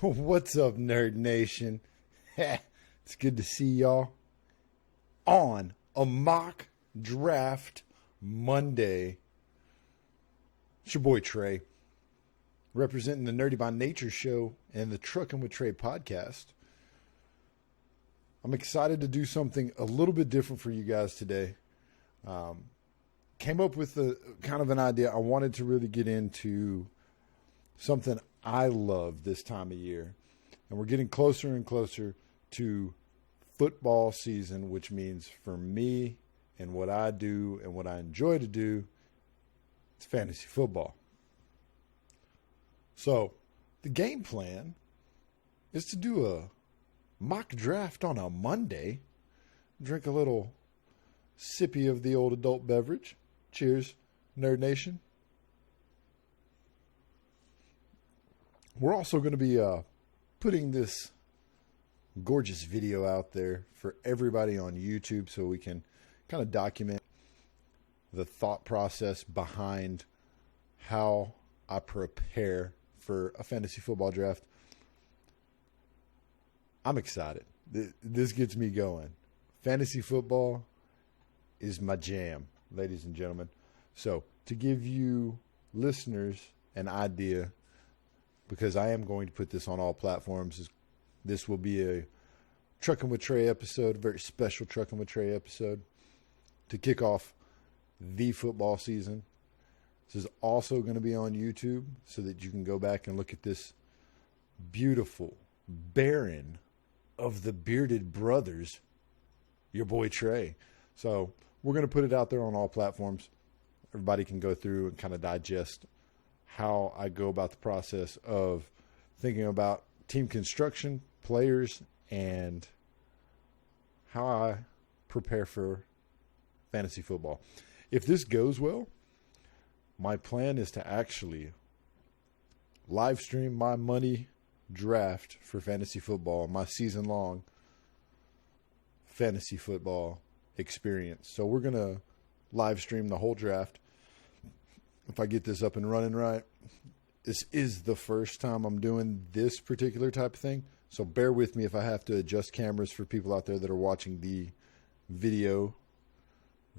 What's up, Nerd Nation? It's good to see y'all on a mock draft Monday. It's your boy Trey, representing the Nerdy by Nature show and the Truckin' with Trey podcast. I'm excited to do something a little bit different for you guys today. Came up with a kind of an idea. I wanted to really get into something I love this time of year. And we're getting closer and closer to football season, which means for me and what I do and what I enjoy to do, it's fantasy football. So the game plan is to do a mock draft on a Monday, drink a little sippy of the old adult beverage. Cheers, Nerd Nation. We're also going to be putting this gorgeous video out there for everybody on YouTube so we can kind of document the thought process behind how I prepare for a fantasy football draft. I'm excited. This gets me going. Fantasy football is my jam, ladies and gentlemen. So to give you listeners an idea, because I am going to put this on all platforms, this will be a Truckin' with Trey episode, a very special Truckin' with Trey episode to kick off the football season. This is also going to be on YouTube so that you can go back and look at this beautiful Baron of the Bearded Brothers, your boy Trey. So we're going to put it out there on all platforms. Everybody can go through and kind of digest how I go about the process of thinking about team construction, players, and how I prepare for fantasy football. If this goes well, my plan is to actually live stream my money draft for fantasy football, my season-long fantasy football experience. So we're going to live stream the whole draft. If I get this up and running right, this is the first time I'm doing this particular type of thing. So bear with me if I have to adjust cameras for people out there that are watching the video.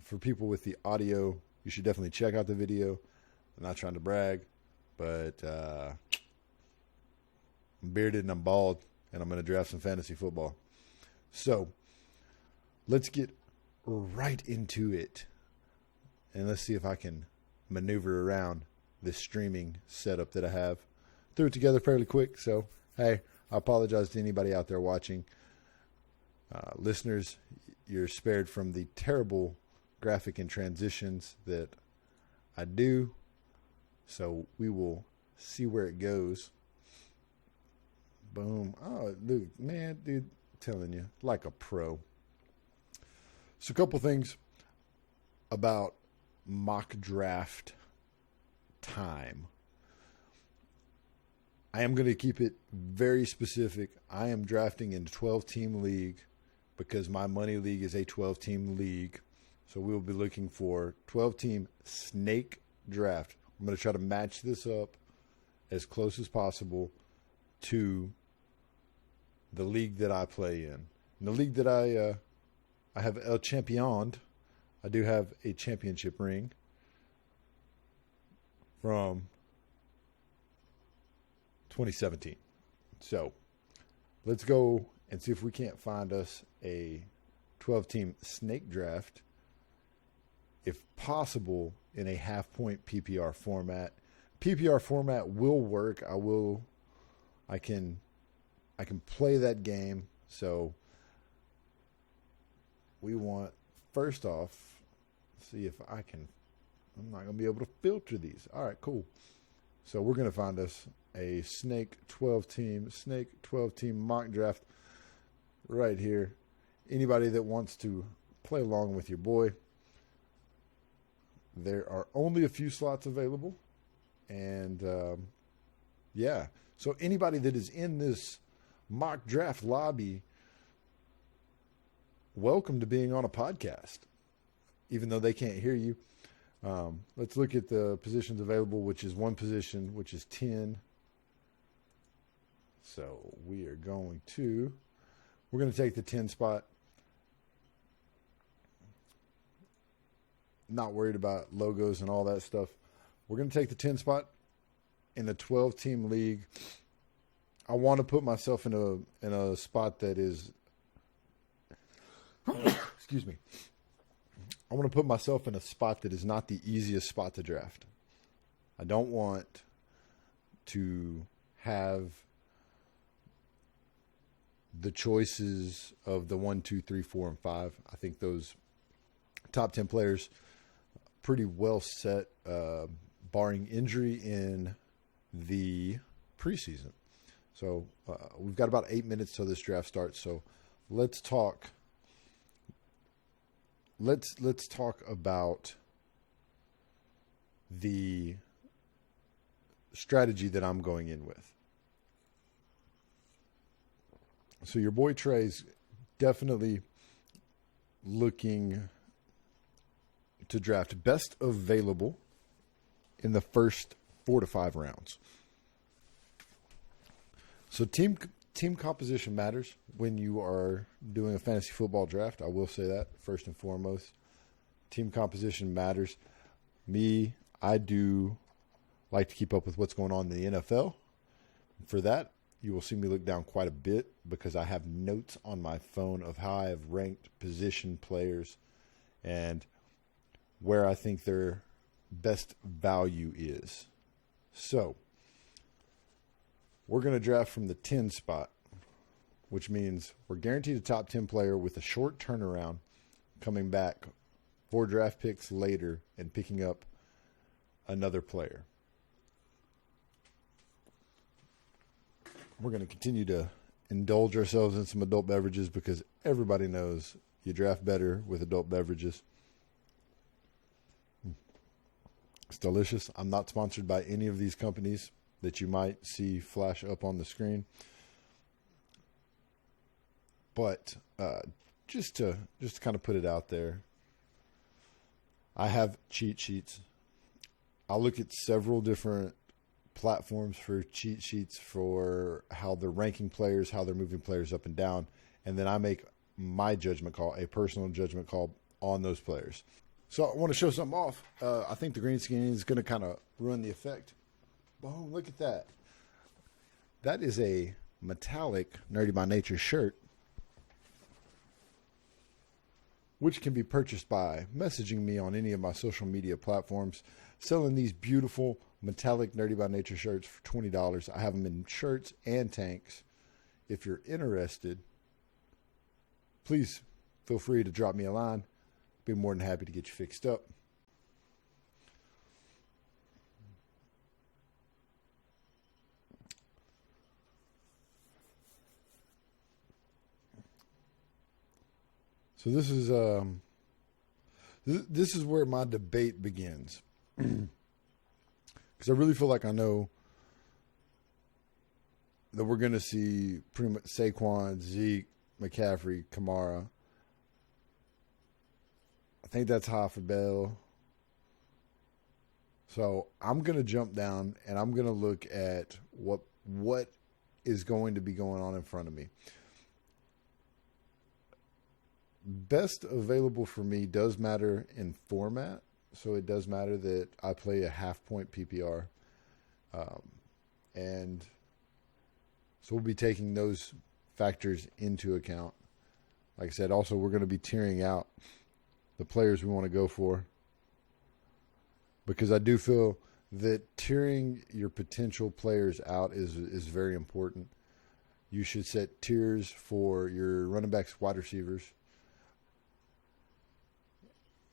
For people with the audio, you should definitely check out the video. I'm not trying to brag, but I'm bearded and I'm bald, and I'm going to draft some fantasy football. So let's get right into it, and let's see if I can maneuver around this streaming setup that I have. Threw it together fairly quick, so hey, I apologize to anybody out there watching. Listeners, you're spared from the terrible graphic and transitions that I do, so we will see where it goes. Boom. Oh, dude, man, dude, telling you, like a pro. So a couple things about mock draft time. I am going to keep it very specific. I am drafting in a 12-team league because my money league is a 12-team league. So we'll be looking for 12-team snake draft. I'm going to try to match this up as close as possible to the league that I play in. In the league that I have El Champion. I do have a championship ring from 2017. So let's go and see if we can't find us a 12-team snake draft, if possible, in a half-point PPR format. PPR format will work. I can play that game. So we want, first off, see if I can. I'm not going to be able to filter these. All right, cool. So we're going to find us a snake 12-team mock draft right here. Anybody that wants to play along with your boy, there are only a few slots available. And yeah, so anybody that is in this mock draft lobby, welcome to being on a podcast, even though they can't hear you. Let's look at the positions available, which is one position, which is 10. So we're going to take the 10 spot. Not worried about logos and all that stuff. We're going to take the 10 spot in a 12-team league. I want to put myself in a spot that is excuse me. I want to put myself in a spot that is not the easiest spot to draft. I don't want to have the choices of the 1, 2, 3, 4, and 5. I think those top 10 players pretty well set, barring injury in the preseason. So we've got about 8 minutes till this draft starts. So let's talk. Let's talk about the strategy that I'm going in with. So your boy Trey's definitely looking to draft best available in the first 4 to 5 rounds. So team composition matters when you are doing a fantasy football draft. I will say that first and foremost. Team composition matters. I do like to keep up with what's going on in the NFL. For that, you will see me look down quite a bit because I have notes on my phone of how I have ranked position players and where I think their best value is. So, we're going to draft from the 10 spot, which means we're guaranteed a top 10 player with a short turnaround coming back 4 draft picks later and picking up another player. We're going to continue to indulge ourselves in some adult beverages because everybody knows you draft better with adult beverages. It's delicious. I'm not sponsored by any of these companies that you might see flash up on the screen. But just to kind of put it out there, I have cheat sheets. I'll look at several different platforms for cheat sheets for how they're ranking players, how they're moving players up and down, and then I make my judgment call, a personal judgment call on those players. So I want to show something off. I think the green screen is going to kind of ruin the effect. Boom, look at that. That is a metallic Nerdy by Nature shirt, which can be purchased by messaging me on any of my social media platforms, selling these beautiful metallic Nerdy by Nature shirts for $20. I have them in shirts and tanks. If you're interested, please feel free to drop me a line. Be more than happy to get you fixed up. So this is where my debate begins, because I really feel like I know that we're going to see pretty much Saquon, Zeke, McCaffrey, Kamara. I think that's high for Bell. So I'm going to jump down and I'm going to look at what is going to be going on in front of me. Best available for me does matter in format. So it does matter that I play a half-point PPR. And so we'll be taking those factors into account. Like I said, also we're going to be tiering out the players we want to go for, because I do feel that tiering your potential players out is very important. You should set tiers for your running backs, wide receivers,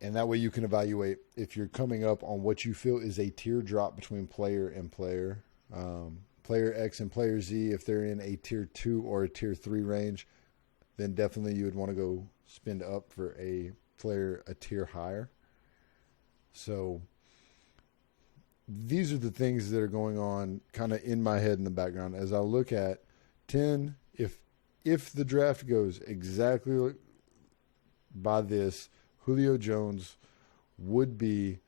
and that way you can evaluate if you're coming up on what you feel is a tier drop between player and player. Player X and player Z, if they're in a tier 2 or a tier 3 range, then definitely you would want to go spend up for a player a tier higher. So these are the things that are going on kind of in my head in the background as I look at 10. If the draft goes exactly by this, Julio Jones would be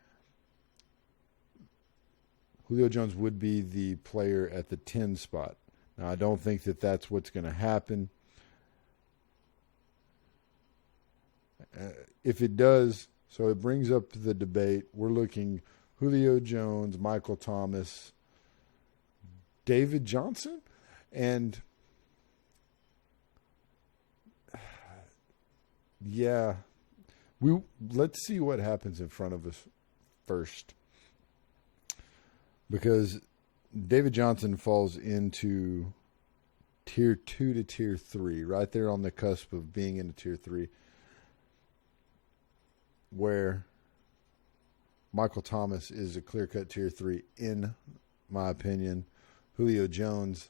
the player at the 10 spot. Now, I don't think that that's what's going to happen. If it does, so it brings up the debate. We're looking Julio Jones, Michael Thomas, David Johnson, and yeah, let's see what happens in front of us first, because David Johnson falls into tier 2 to tier 3, right there on the cusp of being into tier 3, where Michael Thomas is a clear-cut tier 3, in my opinion. Julio Jones,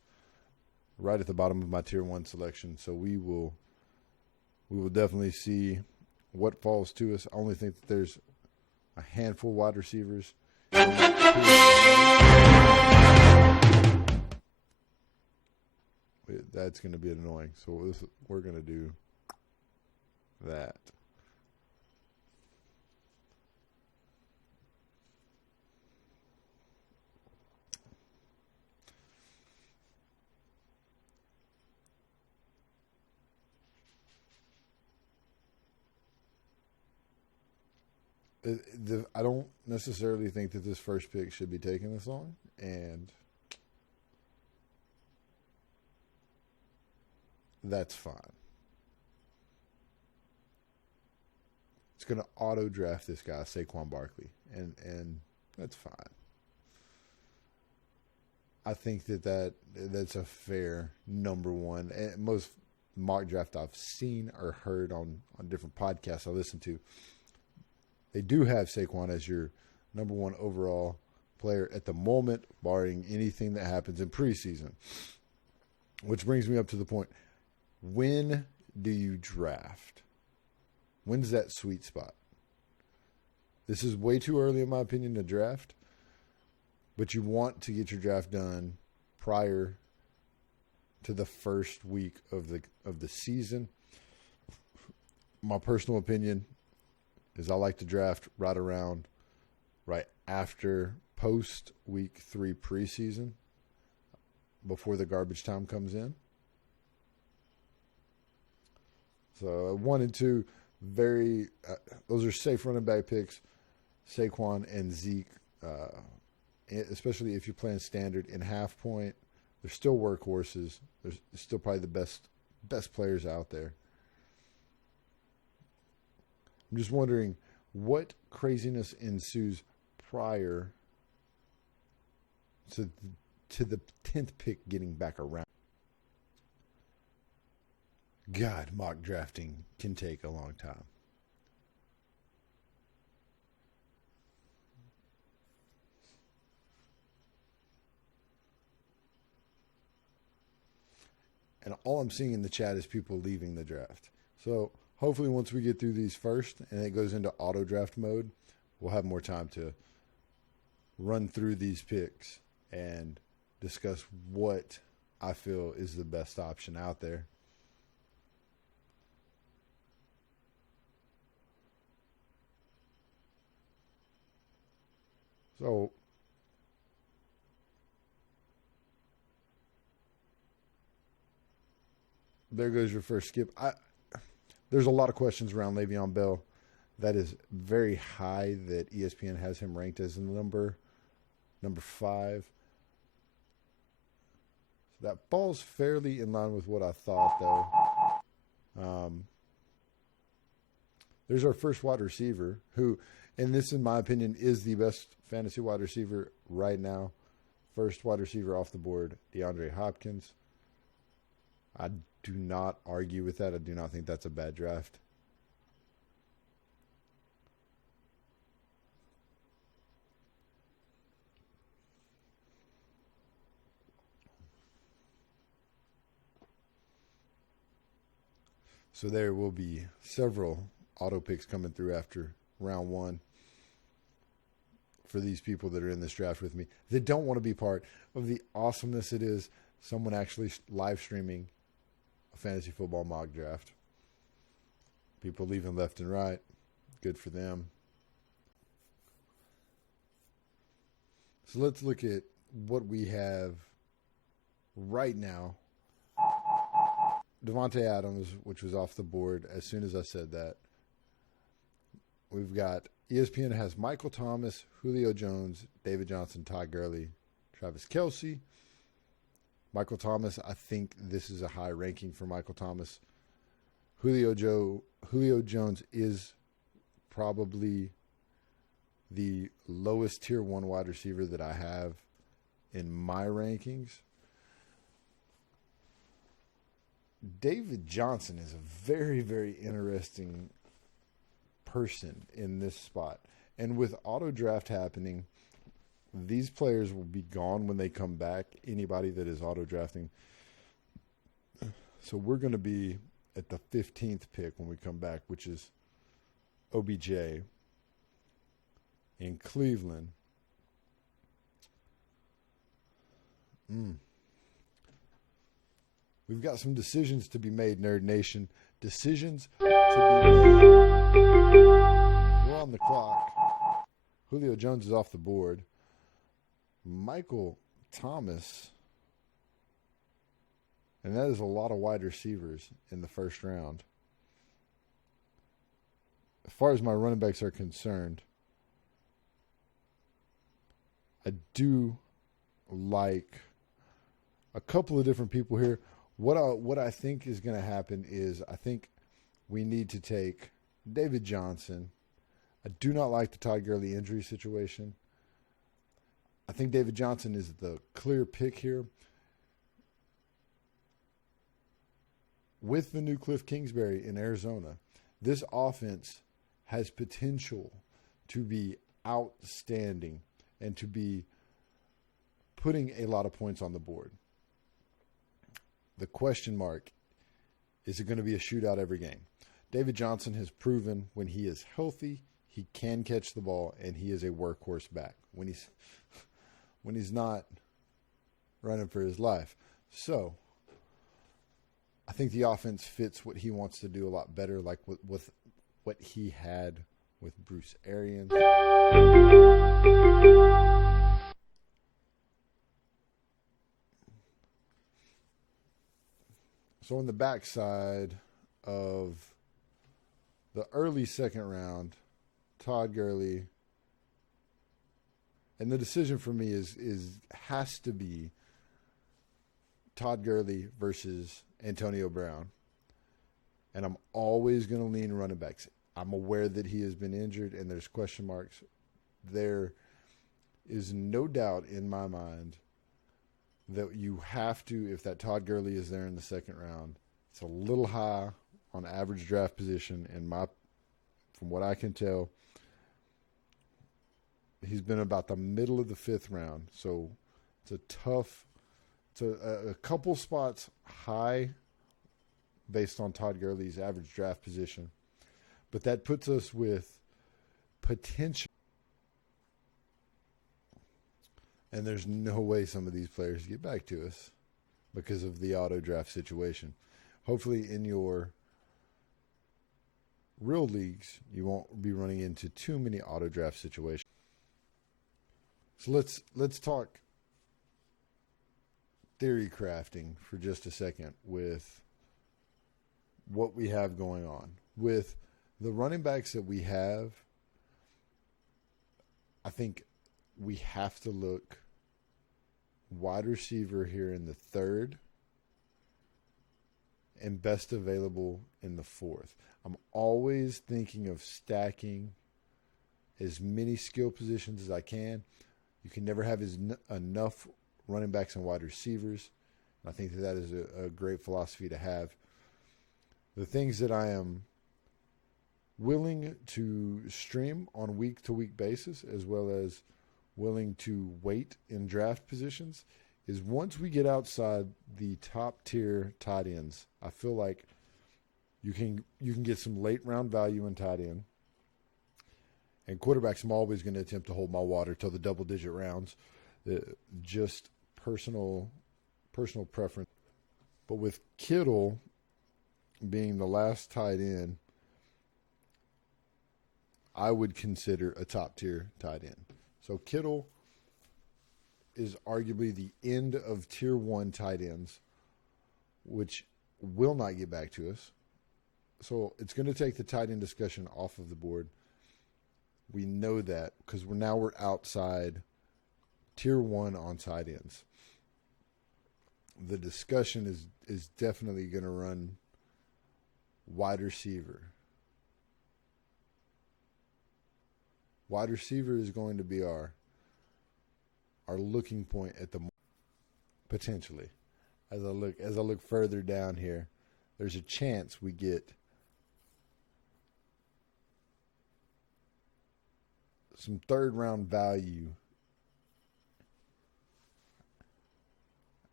right at the bottom of my tier 1 selection. So we will definitely see what falls to us. I only think that there's a handful of wide receivers. That's going to be annoying. So we're going to do that. I don't necessarily think that this first pick should be taking this long, and that's fine. It's going to auto draft this guy, Saquon Barkley, and that's fine. I think that's a fair number one. And most mock draft I've seen or heard on different podcasts I listen to, they do have Saquon as your number one overall player at the moment, barring anything that happens in preseason. Which brings me up to the point, when do you draft? When's that sweet spot? This is way too early, in my opinion, to draft, but you want to get your draft done prior to the first week of the season. My personal opinion is I like to draft right after post week 3 preseason, before the garbage time comes in. So 1 and 2, those are safe running back picks, Saquon and Zeke, especially if you're playing standard in half point. They're still workhorses. They're still probably the best players out there. I'm just wondering what craziness ensues prior to the 10th pick getting back around. God, mock drafting can take a long time. And all I'm seeing in the chat is people leaving the draft. So hopefully once we get through these first and it goes into auto draft mode, we'll have more time to run through these picks and discuss what I feel is the best option out there. So there goes your first skip. There's a lot of questions around Le'Veon Bell. That is very high that ESPN has him ranked as number 5. So that falls fairly in line with what I thought, though. There's our first wide receiver, who, and this, in my opinion, is the best fantasy wide receiver right now. First wide receiver off the board, DeAndre Hopkins. I do not argue with that. I do not think that's a bad draft. So there will be several auto picks coming through after round 1 for these people that are in this draft with me that don't want to be part of the awesomeness it is someone actually live streaming a fantasy football mock draft. People leaving left and right. Good for them. So let's look at what we have right now, Devontae Adams, which was off the board as soon as I said that. We've got ESPN has Michael Thomas, Julio Jones, David Johnson, Todd Gurley, Travis Kelce. Michael Thomas, I think this is a high ranking for Michael Thomas. Julio Jones is probably the lowest tier 1 wide receiver that I have in my rankings. David Johnson is a very, very interesting person in this spot. And with auto draft happening, these players will be gone when they come back, anybody that is auto drafting. So we're going to be at the 15th pick when we come back, which is OBJ in Cleveland. We've got some decisions to be made, Nerd Nation. Decisions to be made. We're on the clock. Julio Jones is off the board. Michael Thomas, and that is a lot of wide receivers in the first round. As far as my running backs are concerned, I do like a couple of different people here. What I think is going to happen is I think we need to take David Johnson. I do not like the Todd Gurley injury situation. I think David Johnson is the clear pick here. With the new Cliff Kingsbury in Arizona, this offense has potential to be outstanding and to be putting a lot of points on the board. The question mark, is it going to be a shootout every game? David Johnson has proven when he is healthy, he can catch the ball, and he is a workhorse back when he's not running for his life. So I think the offense fits what he wants to do a lot better, like with what he had with Bruce Arians. So on the backside of the early second round, Todd Gurley, and the decision for me has to be Todd Gurley versus Antonio Brown. And I'm always going to lean running backs. I'm aware that he has been injured and there's question marks. There is no doubt in my mind that you have to, if that Todd Gurley is there in the second round, it's a little high on average draft position. And from what I can tell, he's been about the middle of the 5th round. So it's a couple spots high based on Todd Gurley's average draft position. But that puts us with potential. And there's no way some of these players get back to us because of the auto draft situation. Hopefully in your real leagues, you won't be running into too many auto draft situations. So let's talk theory crafting for just a second with what we have going on. With the running backs that we have, I think we have to look wide receiver here in the 3rd and best available in the 4th. I'm always thinking of stacking as many skill positions as I can. You can never have enough running backs and wide receivers. I think that is a great philosophy to have. The things that I am willing to stream on week-to-week basis, as well as willing to wait in draft positions, is once we get outside the top-tier tight ends, I feel like you can get some late-round value in tight end. And quarterbacks, I'm always going to attempt to hold my water till the double-digit rounds. Just personal preference. But with Kittle being the last tight end, I would consider a top-tier tight end. So Kittle is arguably the end of tier 1 tight ends, which will not get back to us. So it's going to take the tight end discussion off of the board. We know that because we're outside tier 1 on tight ends. The discussion is definitely going to run wide receiver. Wide receiver is going to be our looking point at the potentially. As I look further down here, there's a chance we get some third round value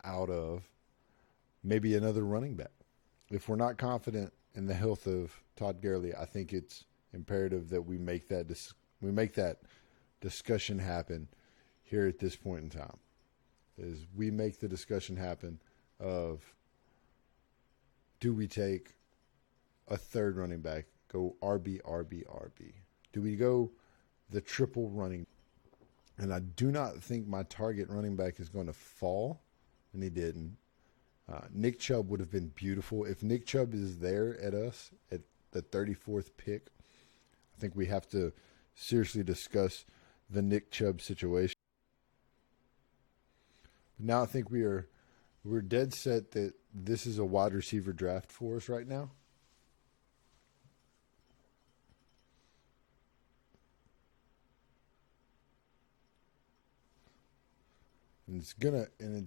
out of maybe another running back. If we're not confident in the health of Todd Gurley, I think it's imperative that we make that discussion happen here at this point in time. Is we make the discussion happen of, do we take a third running back, go RB, RB, RB? Do we go the triple running? And I do not think my target running back is going to fall, and he didn't. Nick Chubb would have been beautiful. If Nick Chubb is there at us at the 34th pick, I think we have to seriously discuss the Nick Chubb situation. Now I think we're dead set that this is a wide receiver draft for us right now. And it's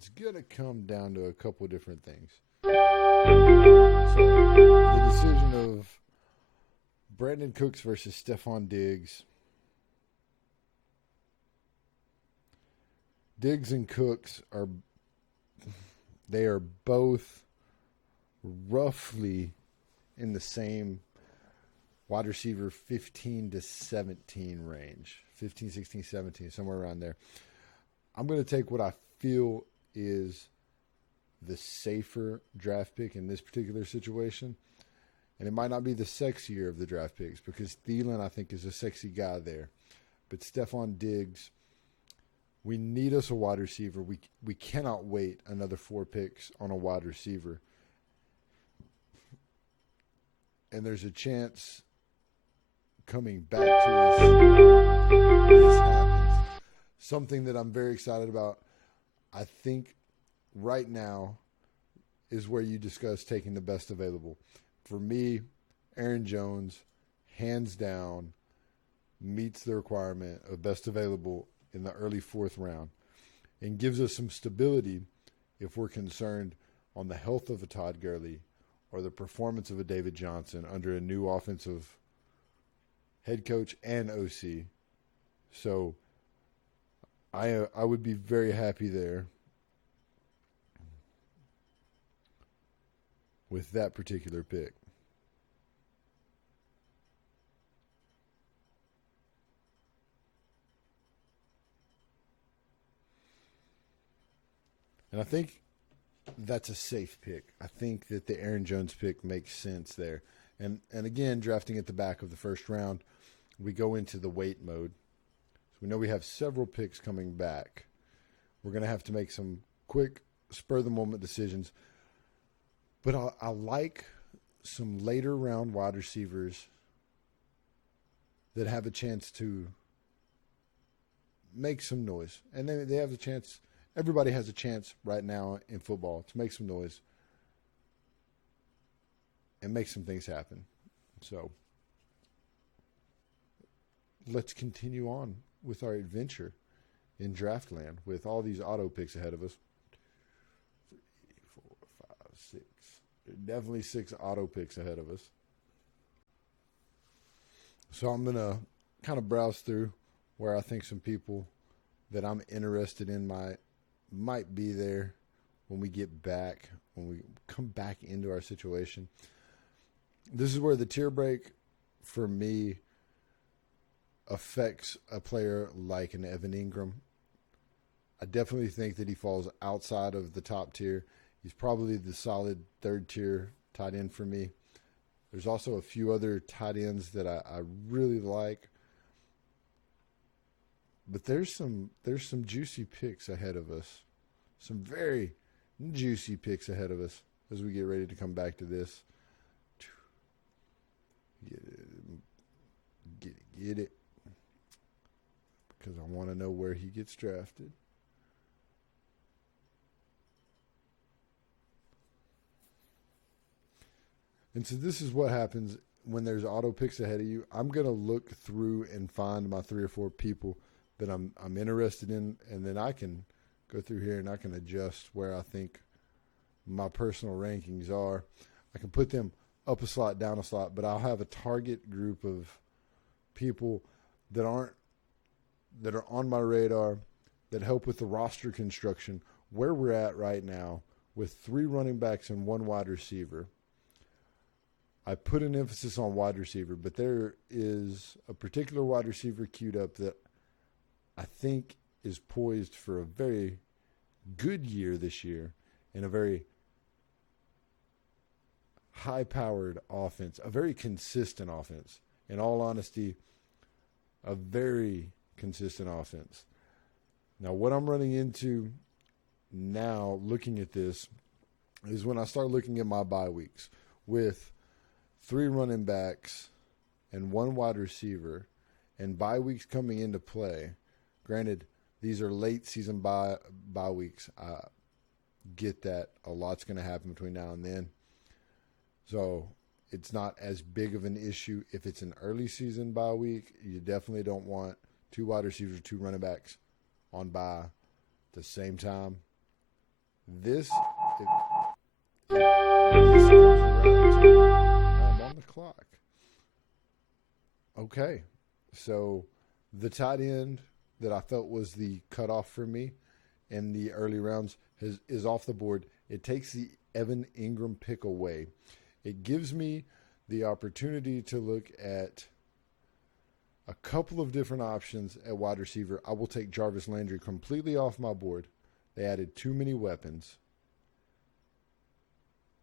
gonna come down to a couple of different things. So the decision of Brandon Cooks versus Stefon Diggs. Diggs and Cooks are both roughly in the same wide receiver 15 to 17 range. 15, 16, 17, somewhere around there. I'm going to take what I feel is the safer draft pick in this particular situation. And it might not be the sexier of the draft picks because Thielen, I think, is a sexy guy there. But Stefon Diggs, we need us a wide receiver. We cannot wait another 4 picks on a wide receiver. And there's a chance coming back to us this happens. Something that I'm very excited about, I think right now, is where you discuss taking the best available. For me, Aaron Jones, hands down, meets the requirement of best available in the early 4th round and gives us some stability if we're concerned on the health of a Todd Gurley or the performance of a David Johnson under a new offensive head coach and OC. So I would be very happy there with that particular pick. And I think that's a safe pick. I think that the Aaron Jones pick makes sense there. And again, drafting at the back of the first round, we go into the wait mode. So we know we have several picks coming back. We're going to have to make some quick, spur-of-the-moment decisions. But I like some later round wide receivers that have a chance to make some noise. And they have a chance. Everybody has a chance right now in football to make some noise and make some things happen. So let's continue on with our adventure in Draftland with all these auto picks ahead of us. 3, 4, 5, 6. Definitely 6 auto picks ahead of us. So I'm going to kind of browse through where I think some people that I'm interested in might be there when we get back, when we come back into our situation. This is where the tier break for me affects a player like an Evan Ingram. I definitely think that he falls outside of the top tier. He's probably the solid 3rd tier tight end for me. There's also a few other tight ends that I really like. But there's some juicy picks ahead of us. Some very juicy picks ahead of us as we get ready to come back to this. Get it. Because I want to know where he gets drafted. And so this is what happens when there's auto picks ahead of you. I'm going to look through and find my 3 or 4 people that I'm interested in, and then I can go through here and I can adjust where I think my personal rankings are. I can put them up a slot, down a slot, but I'll have a target group of people that are on my radar that help with the roster construction where we're at right now with 3 running backs and 1 wide receiver. I put an emphasis on wide receiver, but there is a particular wide receiver queued up that I think is poised for a very good year this year and a very high-powered offense, a very consistent offense. In all honesty, a very consistent offense. Now, what I'm running into now looking at this is when I start looking at my bye weeks with 3 running backs and 1 wide receiver and bye weeks coming into play. Granted, these are late season bye weeks. I get that a lot's going to happen between now and then. So it's not as big of an issue if it's an early season bye week. You definitely don't want 2 wide receivers, 2 running backs on bye at the same time. This comes around to I'm on the clock. Okay, so the tight end that I felt was the cutoff for me in the early rounds is off the board. It takes the Evan Ingram pick away. It gives me the opportunity to look at a couple of different options at wide receiver. I will take Jarvis Landry completely off my board. They added too many weapons,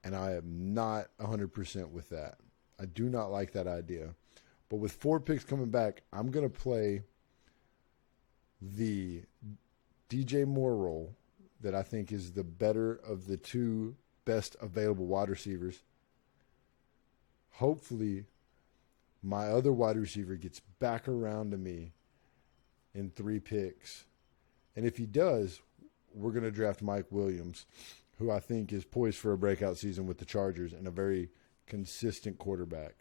and I am not 100% with that. I do not like that idea. But with 4 picks coming back, I'm going to play the DJ Moore role that I think is the better of the 2 best available wide receivers. Hopefully, my other wide receiver gets back around to me in 3 picks. And if he does, we're going to draft Mike Williams, who I think is poised for a breakout season with the Chargers and a very consistent quarterback.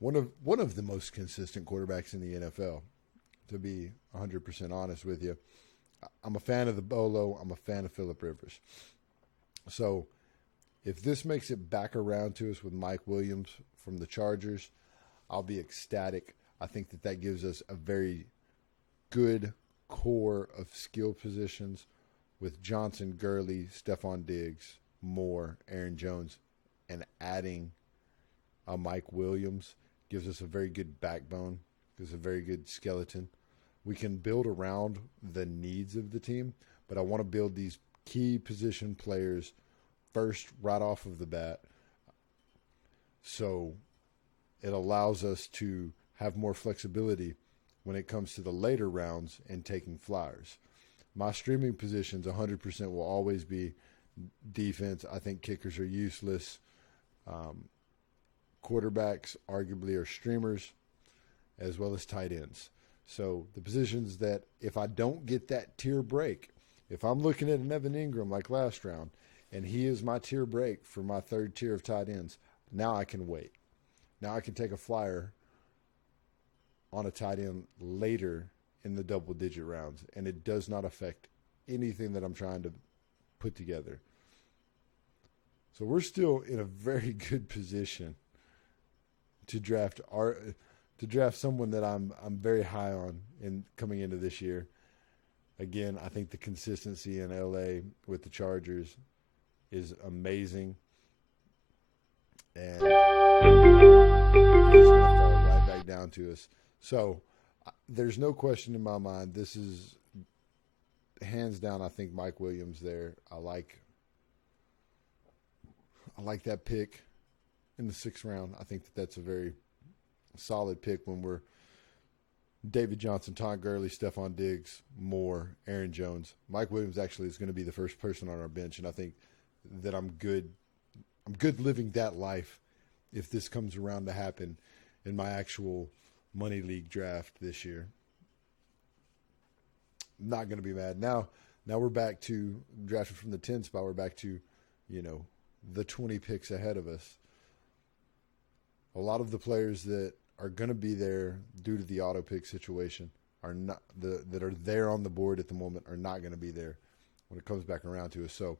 One of the most consistent quarterbacks in the NFL, to be 100% honest with you. I'm a fan of the Bolo. I'm a fan of Phillip Rivers. So if this makes it back around to us with Mike Williams from the Chargers, I'll be ecstatic. I think that gives us a very good core of skill positions with Johnson, Gurley, Stephon Diggs, Moore, Aaron Jones, and adding a Mike Williams gives us a very good backbone, gives a very good skeleton. We can build around the needs of the team, but I want to build these key position players first right off of the bat. So it allows us to have more flexibility when it comes to the later rounds and taking flyers. My streaming positions 100% will always be defense. I think kickers are useless. Quarterbacks arguably are streamers, as well as tight ends. So the positions that if I don't get that tier break, if I'm looking at an Evan Ingram like last round, and he is my tier break for my 3rd tier of tight ends, now I can wait. Now I can take a flyer on a tight end later in the double-digit rounds, and it does not affect anything that I'm trying to put together. So we're still in a very good position to draft someone that I'm very high on in coming into this year. Again, I think the consistency in LA with the Chargers is amazing. And it's going to fall right back down to us. So there's no question in my mind. This is hands down, I think Mike Williams there. I like that pick. in the 6th round. I think that's a very solid pick when we're David Johnson, Todd Gurley, Stephon Diggs, Moore, Aaron Jones. Mike Williams actually is going to be the first person on our bench, and I think that I'm good living that life if this comes around to happen in my actual money league draft this year. I'm not going to be mad. Now we're back to drafting from the 10 spot. We're back to, the 20 picks ahead of us. A lot of the players that are going to be there due to the auto pick situation are not that are there on the board at the moment are not going to be there when it comes back around to us. So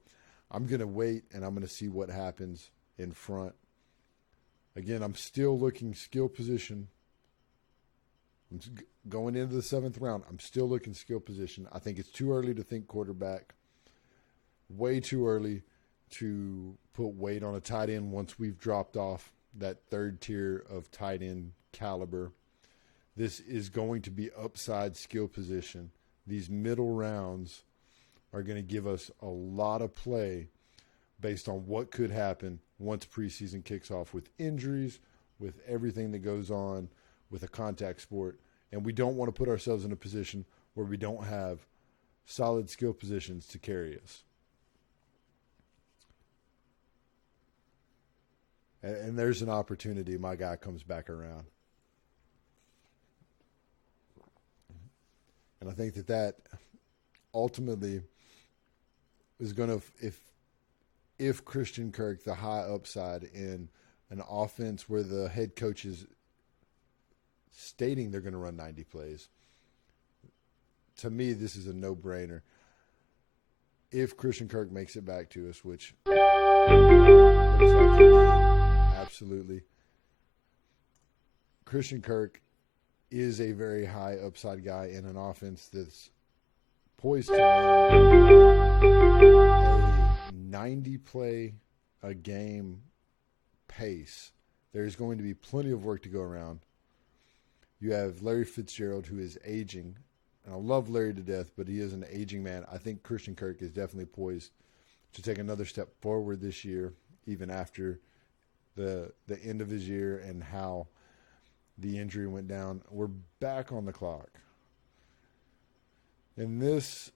I'm going to wait and I'm going to see what happens in front. Again, I'm still looking skill position. I'm going into the 7th round. I'm still looking skill position. I think it's too early to think quarterback. Way too early to put weight on a tight end once we've dropped off that 3rd tier of tight end caliber. This is going to be upside skill position. These middle rounds are going to give us a lot of play based on what could happen once preseason kicks off with injuries, with everything that goes on with a contact sport. And we don't want to put ourselves in a position where we don't have solid skill positions to carry us. And there's an opportunity. My guy comes back around. And I think that ultimately is going to, if Christian Kirk, the high upside in an offense where the head coach is stating they're going to run 90 plays, to me, this is a no-brainer. If Christian Kirk makes it back to us, which absolutely. Christian Kirk is a very high upside guy in an offense that's poised to run a 90 play a game pace. There's going to be plenty of work to go around. You have Larry Fitzgerald, who is aging. And I love Larry to death, but he is an aging man. I think Christian Kirk is definitely poised to take another step forward this year, even after the end of his year and how the injury went down. We're back on the clock. And this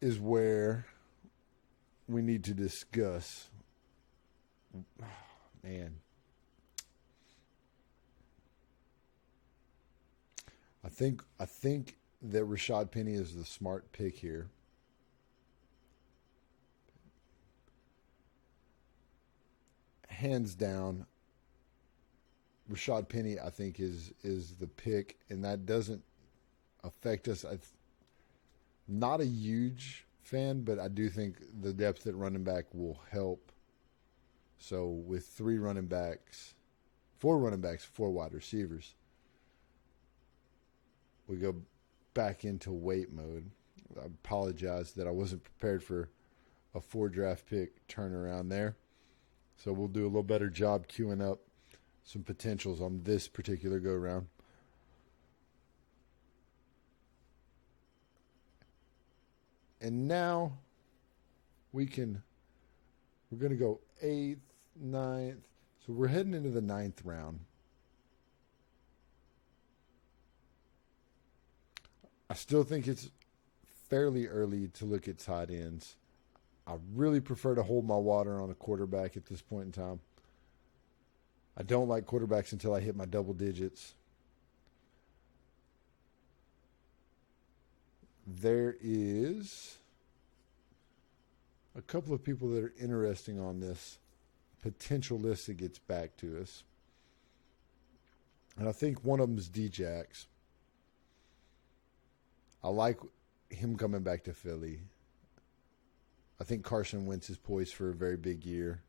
is where we need to discuss. Man. I think that Rashad Penny is the smart pick here. Hands down, Rashad Penny, I think, is the pick, and that doesn't affect us. I'm not a huge fan, but I do think the depth at running back will help. So with 4 running backs, 4 wide receivers, we go back into wait mode. I apologize that I wasn't prepared for a 4 draft pick turnaround there. So we'll do a little better job queuing up some potentials on this particular go-round. And now we're going to go 8th, 9th. So we're heading into the 9th round. I still think it's fairly early to look at tight ends. I really prefer to hold my water on a quarterback at this point in time. I don't like quarterbacks until I hit my double digits. There is a couple of people that are interesting on this potential list that gets back to us. And I think one of them is D-Jax. I like him coming back to Philly. I think Carson Wentz is poised for a very big year.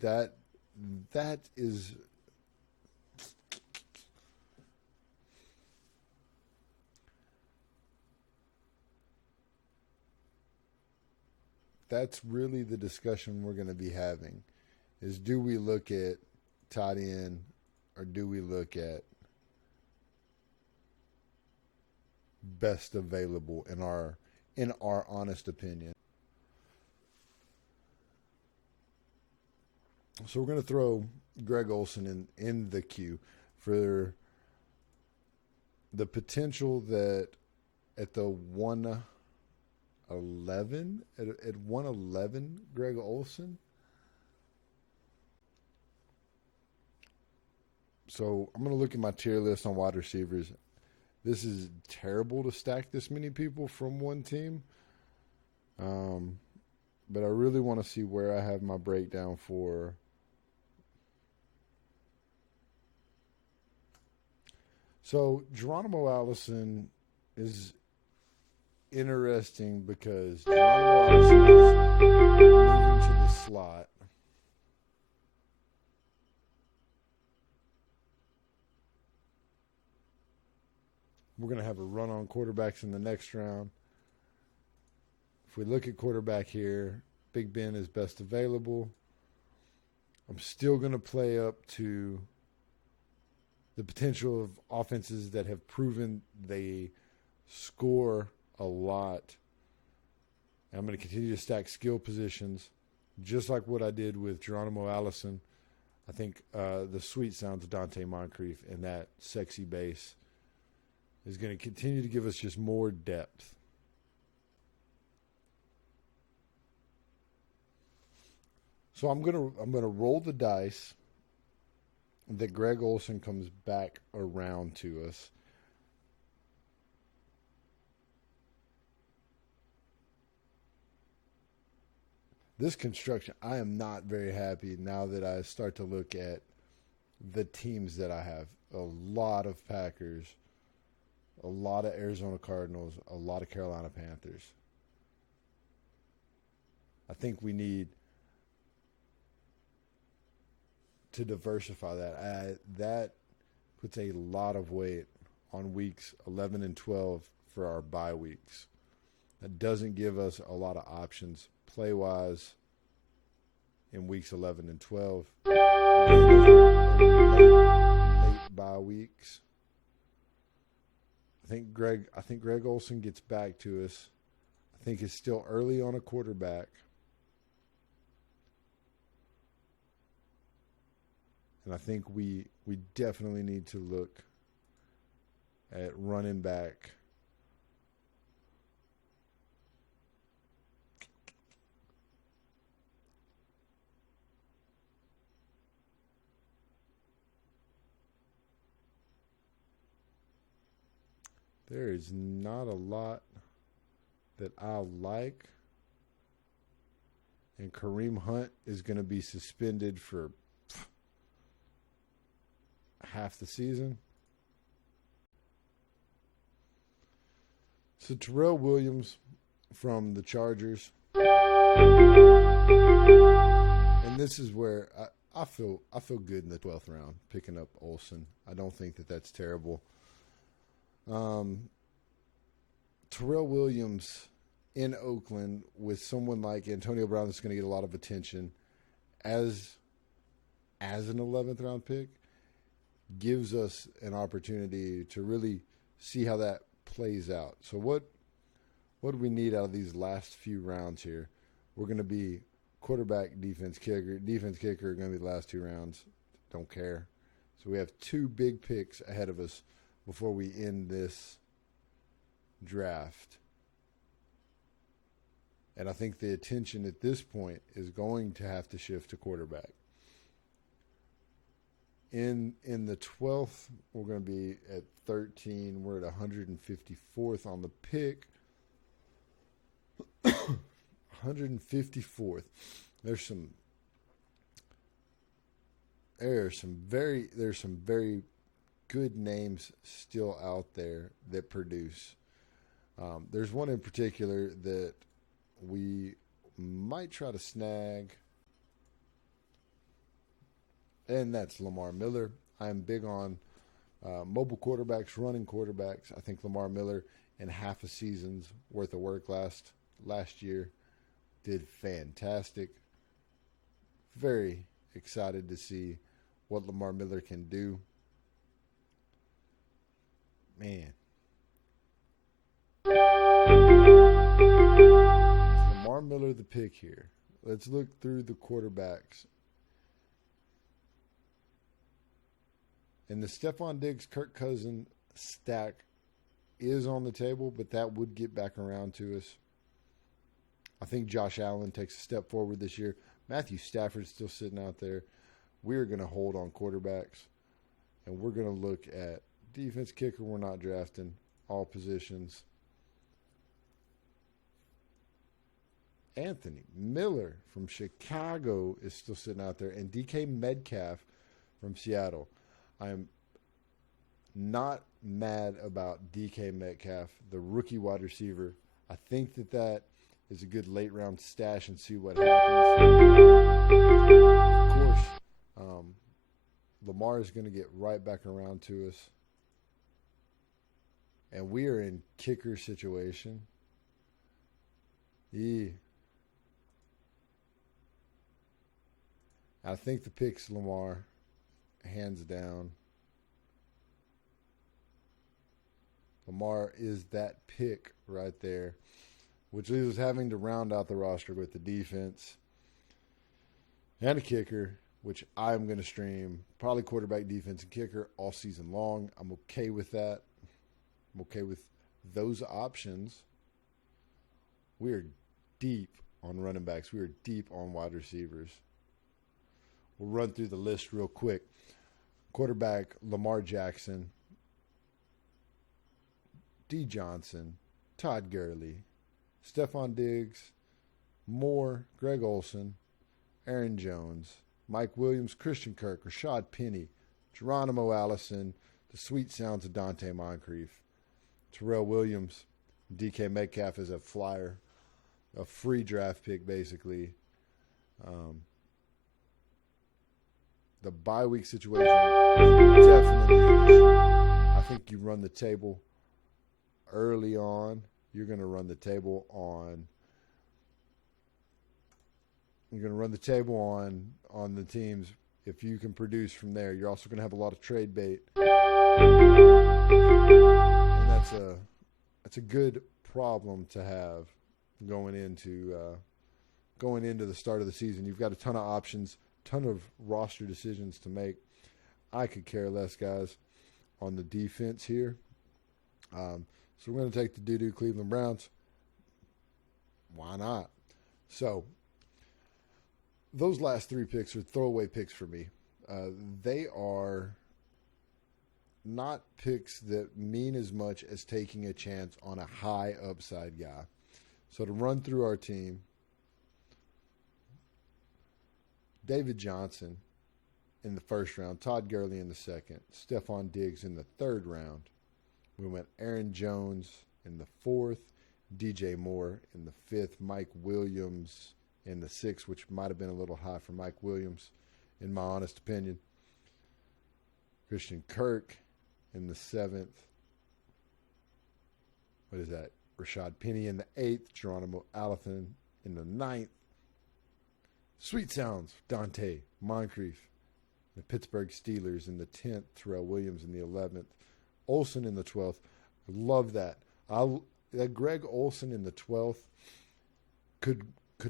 That is that's really the discussion we're going to be having is, do we look at tight end or do we look at best available in our honest opinion? So we're going to throw Greg Olsen in the queue for the potential that at the 111, at 111, Greg Olsen. So I'm going to look at my tier list on wide receivers. This is terrible to stack this many people from one team. But I really want to see where I have my breakdown for. So Geronimo Allison is interesting because Geronimo Allison is moving to the slot. We're going to have a run on quarterbacks in the next round. If we look at quarterback here, Big Ben is best available. I'm still going to play up to the potential of offenses that have proven they score a lot. And I'm going to continue to stack skill positions, just like what I did with Geronimo Allison. I think the sweet sounds of Dante Moncrief and that sexy bass is going to continue to give us just more depth. So I'm gonna roll the dice that Greg Olsen comes back around to us. This construction, I am not very happy now that I start to look at the teams that I have. A lot of Packers, a lot of Arizona Cardinals, a lot of Carolina Panthers. I think we need to diversify that. That puts a lot of weight on weeks 11 and 12 for our bye weeks. That doesn't give us a lot of options play-wise in weeks 11 and 12. Late bye weeks. I think Greg Olsen gets back to us. I think it's still early on a quarterback. And I think we definitely need to look at running back. There is not a lot that I like. And Kareem Hunt is going to be suspended for half the season. So Terrell Williams from the Chargers. And this is where I feel good in the 12th round picking up Olsen. I don't think that that's terrible. Terrell Williams in Oakland with someone like Antonio Brown that's going to get a lot of attention as an 11th round pick gives us an opportunity to really see how that plays out. So what do we need out of these last few rounds here? We're going to be quarterback, defense, kicker. Defense, kicker are going to be the last two rounds. Don't care. So we have two big picks ahead of us before we end this draft. And I think the attention at this point is going to have to shift to quarterback. In the 12th, we're going to be at 13. We're at 154th on the pick. 154th. There's some very good names still out there that produce. There's one in particular that we might try to snag, and that's Lamar Miller. I'm big on mobile quarterbacks, running quarterbacks. I think Lamar Miller, in half a season's worth of work last year, did fantastic. Very excited to see what Lamar Miller can do. Man. Lamar Miller the pick here. Let's look through the quarterbacks And the Stephon Diggs, Kirk Cousins stack is on the table, but that would get back around to us. I think Josh Allen takes a step forward this year. Matthew Stafford's still sitting out there. We're going to hold on quarterbacks, and we're going to look at defense, kicker. We're not drafting all positions. Anthony Miller from Chicago is still sitting out there, and DK Metcalf from Seattle. I am not mad about DK Metcalf, the rookie wide receiver. I think that is a good late round stash and see what happens. Of course, Lamar is going to get right back around to us. And we are in kicker situation. I think the pick's Lamar, hands down. Lamar is that pick right there, which leaves us having to round out the roster with the defense and a kicker, which I'm going to stream. Probably quarterback, defense, and kicker all season long. I'm okay with that. I'm okay with those options. We are deep on running backs. We are deep on wide receivers. We'll run through the list real quick. Quarterback, Lamar Jackson, D. Johnson, Todd Gurley, Stephon Diggs, Moore, Greg Olsen, Aaron Jones, Mike Williams, Christian Kirk, Rashad Penny, Geronimo Allison, the sweet sounds of Dante Moncrief, Terrell Williams, DK Metcalf is a flyer, a free draft pick basically. The bye week situation definitely. I think you run the table early on. You're going to run the table on. You're going to run the table on the teams. If you can produce from there, you're also going to have a lot of trade bait, and that's a good problem to have going into the start of the season. You've got a ton of options, ton of roster decisions to make. I could care less, guys, on the defense here. So we're going to take the doo-doo Cleveland Browns. Why not? So those last three picks are throwaway picks for me. They are not picks that mean as much as taking a chance on a high upside guy. So to run through our team, David Johnson in the first round, Todd Gurley in the second, Stephon Diggs in the third round. We went Aaron Jones in the fourth, DJ Moore in the fifth, Mike Williams in the sixth, which might have been a little high for Mike Williams, in my honest opinion. Christian Kirk in the seventh. What is that? Rashad Penny in the eighth, Geronimo Allison in the ninth. Sweet sounds, Dante Moncrief, the Pittsburgh Steelers in the 10th, Terrell Williams in the 11th, Olsen in the 12th. Love that. That Greg Olsen in the 12th could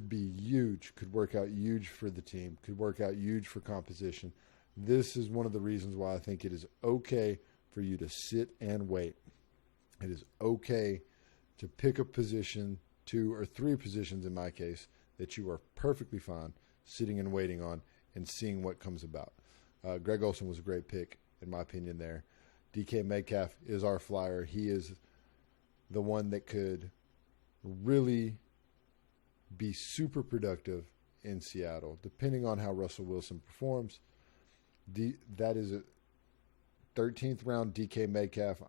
be huge, could work out huge for the team, could work out huge for composition. This is one of the reasons why I think it is okay for you to sit and wait. It is okay to pick a position, 2 or 3 positions in my case, that you are perfectly fine sitting and waiting on and seeing what comes about. Greg Olsen was a great pick, in my opinion, there. DK Metcalf is our flyer. He is the one that could really be super productive in Seattle, depending on how Russell Wilson performs. That is a 13th round DK Metcalf.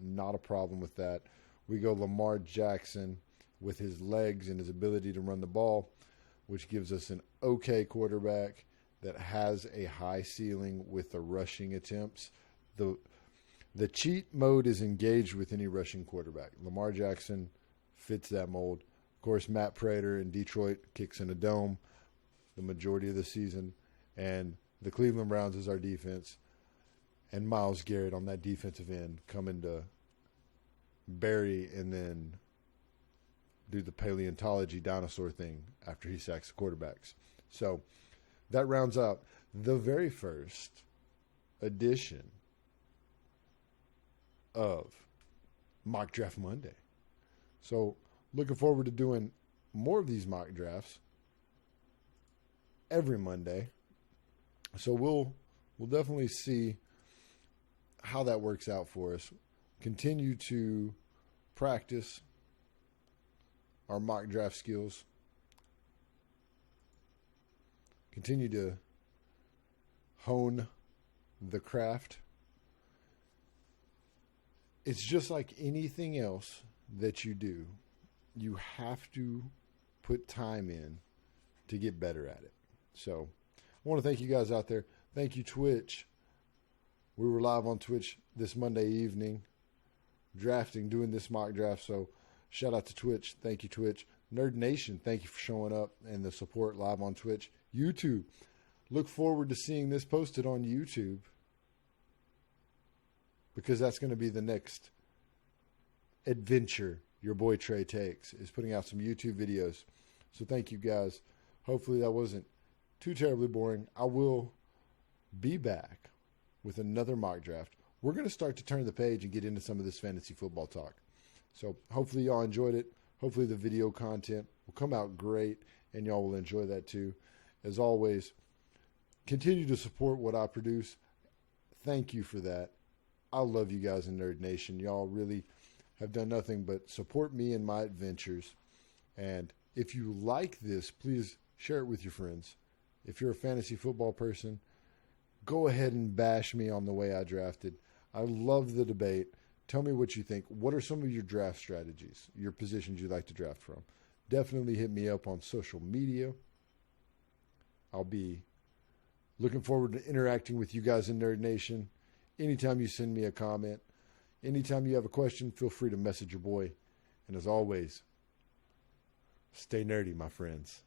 Not a problem with that. We go Lamar Jackson with his legs and his ability to run the ball, which gives us an okay quarterback that has a high ceiling with the rushing attempts. The cheat mode is engaged with any rushing quarterback. Lamar Jackson fits that mold. Of course, Matt Prater in Detroit kicks in a dome the majority of the season. And the Cleveland Browns is our defense. And Myles Garrett on that defensive end coming to bury and then do the paleontology dinosaur thing after he sacks the quarterbacks. So that rounds out the very first edition of Mock Draft Monday. So looking forward to doing more of these mock drafts every Monday. So we'll definitely see how that works out for us. Continue to practice our mock draft skills. Continue to hone the craft. It's just like anything else that you do. You have to put time in to get better at it. So I want to thank you guys out there. Thank you, Twitch. We were live on Twitch this Monday evening, doing this mock draft. So shout out to Twitch. Thank you, Twitch. Nerd Nation, thank you for showing up and the support live on Twitch. YouTube, look forward to seeing this posted on YouTube, because that's going to be the next adventure your boy Trey takes, is putting out some YouTube videos. So thank you guys. Hopefully that wasn't too terribly boring. I will be back with another mock draft. We're going to start to turn the page and get into some of this fantasy football talk. So hopefully y'all enjoyed it. Hopefully the video content will come out great and y'all will enjoy that too. As always, continue to support what I produce. Thank you for that. I love you guys in Nerd Nation. Y'all really have done nothing but support me in my adventures. And if you like this, please share it with your friends. If you're a fantasy football person, go ahead and bash me on the way I drafted. I love the debate. Tell me what you think. What are some of your draft strategies, your positions you'd like to draft from? Definitely hit me up on social media. I'll be looking forward to interacting with you guys in Nerd Nation. Anytime you send me a comment, anytime you have a question, feel free to message your boy. And as always, stay nerdy, my friends.